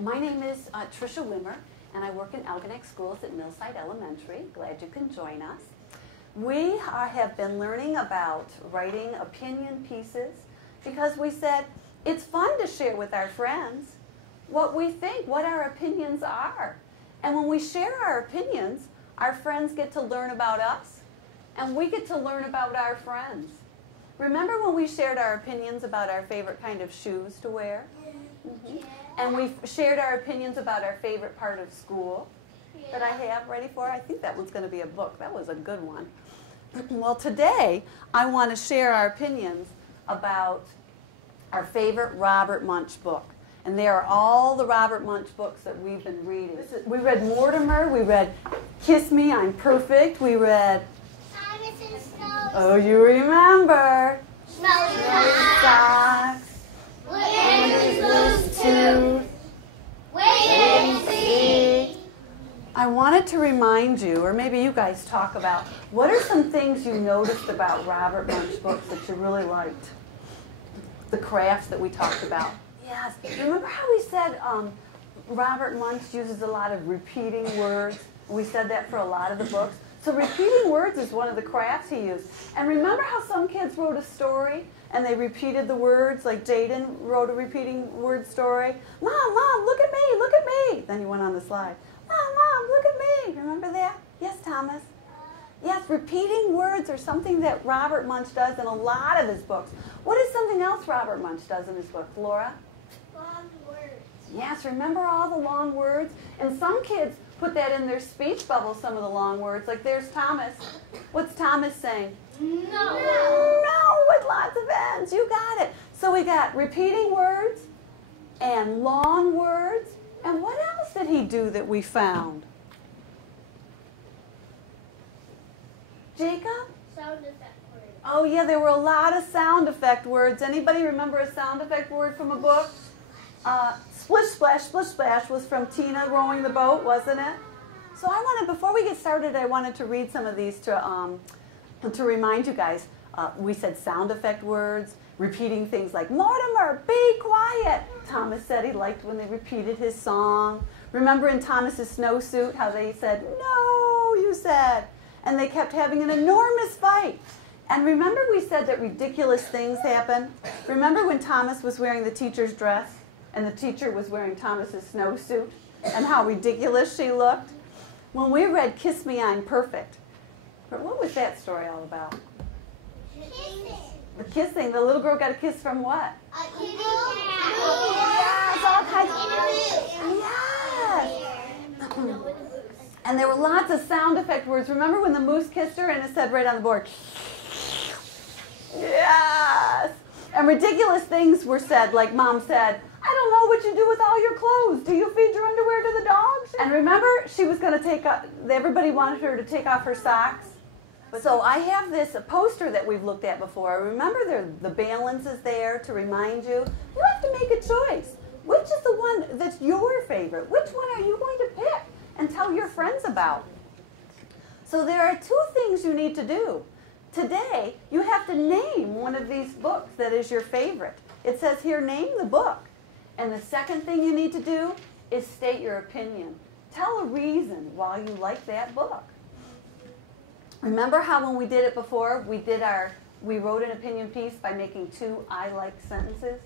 My name is Tricia Wimmer, and I work in Algonac Schools at Millside Elementary. Glad you can join us. We have been learning about writing opinion pieces because we said it's fun to share with our friends what we think, what our opinions are. And when we share our opinions, our friends get to learn about us, and we get to learn about our friends. Remember when we shared our opinions about our favorite kind of shoes to wear? Mm-hmm. And we shared our opinions about our favorite part of school that I have ready for. I think that one's going to be a book. That was a good one. Well, today I want to share our opinions about our favorite Robert Munsch book. And they are all the Robert Munsch books that we've been reading. We read Mortimer. We read Kiss Me, I'm Perfect. We read... Oh, you remember. Smelly Socks. Loose Tooth. Wait and See. I wanted to remind you, or maybe you guys talk about, what are some things you noticed about Robert Munsch books that you really liked? The crafts that we talked about. Yes. Remember how we said Robert Munsch uses a lot of repeating words? We said that for a lot of the books. So repeating words is one of the crafts he used. And remember how some kids wrote a story and they repeated the words, like Jaden wrote a repeating word story. Mom, look at me, look at me. Then he went on the slide. Mom, look at me. Remember that? Yes, Thomas. Yes, repeating words are something that Robert Munsch does in a lot of his books. What is something else Robert Munsch does in his book, Laura? Long words. Yes, remember all the long words? And some kids put that in their speech bubble, some of the long words. Like there's Thomas. What's Thomas saying? No. No, with lots of N's. You got it. So we got repeating words and long words. And what else did he do that we found? Jacob? Sound effect words. Oh yeah, there were a lot of sound effect words. Anybody remember a sound effect word from a book? Splish Splash was from Tina rowing the boat, wasn't it? So I wanted, before we get started, I wanted to read some of these to remind you guys. We said sound effect words, repeating things like, Mortimer, be quiet. Thomas said he liked when they repeated his song. Remember in Thomas's snowsuit how they said, no, you said. And they kept having an enormous fight. And remember we said that ridiculous things happen? Remember when Thomas was wearing the teacher's dress and the teacher was wearing Thomas's snowsuit and how ridiculous she looked? When we read Kiss Me, I'm Perfect, but what was that story all about? Kissing. The kissing. The little girl got a kiss from what? A kitty cat. Yes, all kinds of... Yes. And there were lots of sound effect words. Remember when the moose kissed her and it said right on the board, yes. And ridiculous things were said, like Mom said, I don't know what you do with all your clothes. Do you feed your underwear to the dogs? And remember, she was going to take off, everybody wanted her to take off her socks. So I have this poster that we've looked at before. Remember the balance is there to remind you. You have to make a choice. Which is the one that's your favorite? Which one are you going to pick and tell your friends about? So there are two things you need to do. Today, you have to name one of these books that is your favorite. It says here, name the book. And the second thing you need to do is state your opinion. Tell a reason why you like that book. Remember how when we did it before, we wrote an opinion piece by making two I like sentences?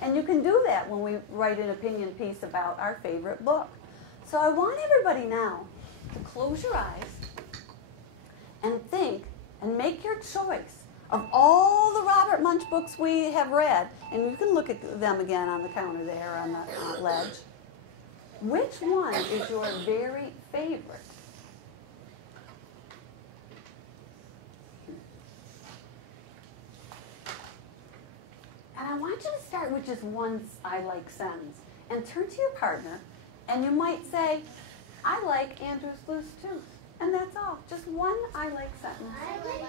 And you can do that when we write an opinion piece about our favorite book. So I want everybody now to close your eyes and think and make your choice of all the Robert Munsch books we have read. And you can look at them again on the counter there on the ledge. Which one is your very favorite? And I want you to start with just one I like sentence and turn to your partner and you might say, I like Andrew's Loose Tooth. And that's all. Just one I like sentence. I like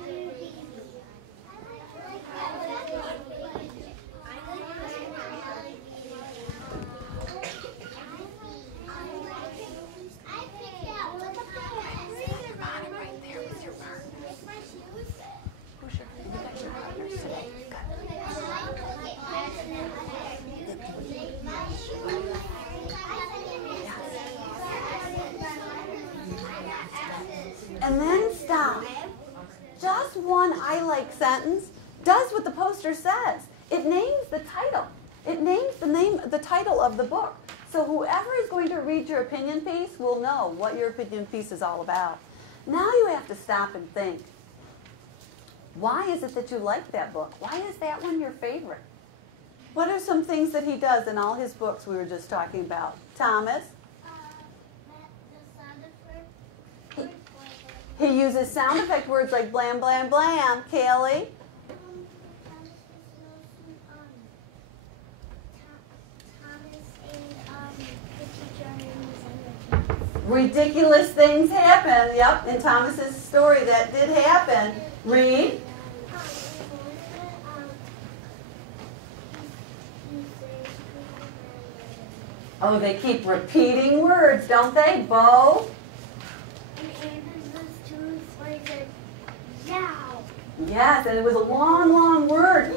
Andrew's. Good. sentence does what the poster says. It names the title. It names the title of the book. So whoever is going to read your opinion piece will know what your opinion piece is all about. Now you have to stop and think. Why is it that you like that book? Why is that one your favorite? What are some things that he does in all his books we were just talking about? Thomas? He uses sound effect words like blam, blam, blam. Kaylee? Ridiculous things happen. Yep, in Thomas's story that did happen. Read. Oh, they keep repeating words, don't they? Bo? Yes, and it was a long, long word.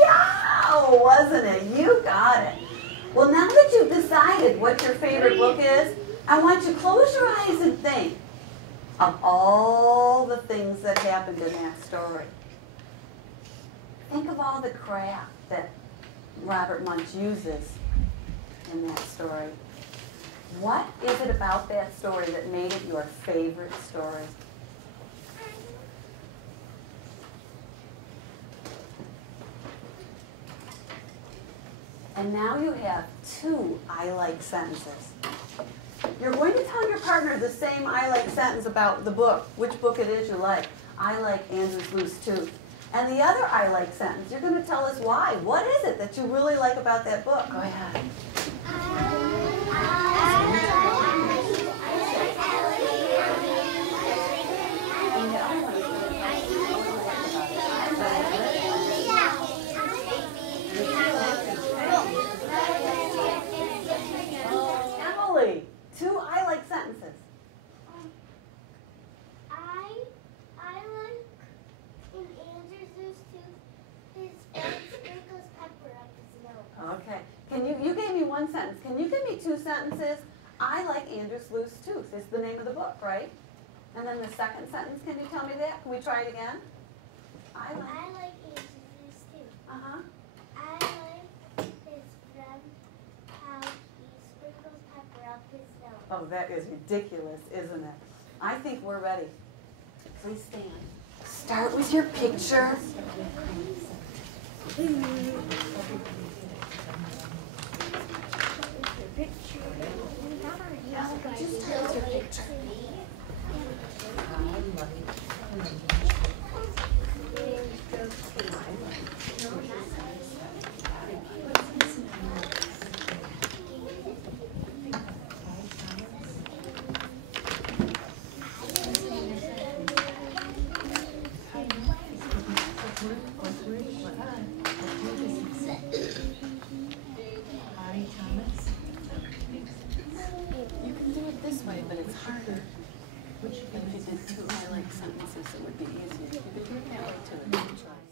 Yow, wasn't it? You got it. Well, now that you've decided what your favorite book is, I want you to close your eyes and think of all the things that happened in that story. Think of all the craft that Robert Munsch uses in that story. What is it about that story that made it your favorite story? And now you have 2 I like sentences. You're going to tell your partner the same I like sentence about the book, which book it is you like. I like Andrew's Loose Tooth. And the other I like sentence, you're going to tell us why. What is it that you really like about that book? Go ahead. Emily, 2 I like sentences. I like in Andrew's Loose Tooth, his friend sprinkles pepper up his nose. Okay. You gave me 1 sentence. Can you give me 2 sentences? I like Andrew's Loose Tooth is the name of the book, right? And then the second sentence, can you tell me that? Can we try it again? I like Andrew's Loose Tooth. Uh-huh. I like his friend how he sprinkles pepper up his nose. Oh, that is ridiculous, isn't it? I think we're ready. Please stand. Start with your picture. Just start with your picture. You can do it this way, but it's harder. If you did 2 I like sentences, it would be easier. You could do it that way too. Try.